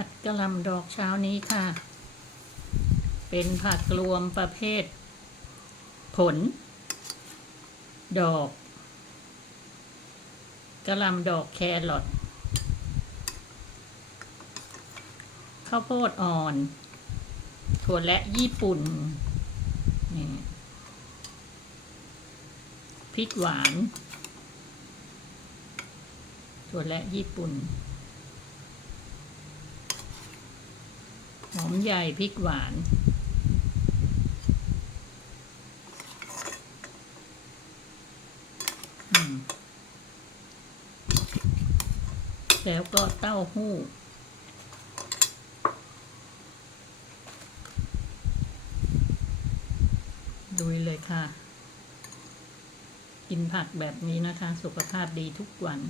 ผัดกะหล่ำดอกเช้านี้ค่ะ เป็นผักรวมประเภท ผล ดอกกะหล่ำดอกแครอทข้าวโพดอ่อน ถั่วและญี่ปุ่นนี่พริกหวาน ถั่วและญี่ปุ่น หอมใหญ่พริกหวานแล้วก็เต้าหู้ ดูเลยค่ะ กินผักแบบนี้นะคะ สุขภาพดีทุกวัน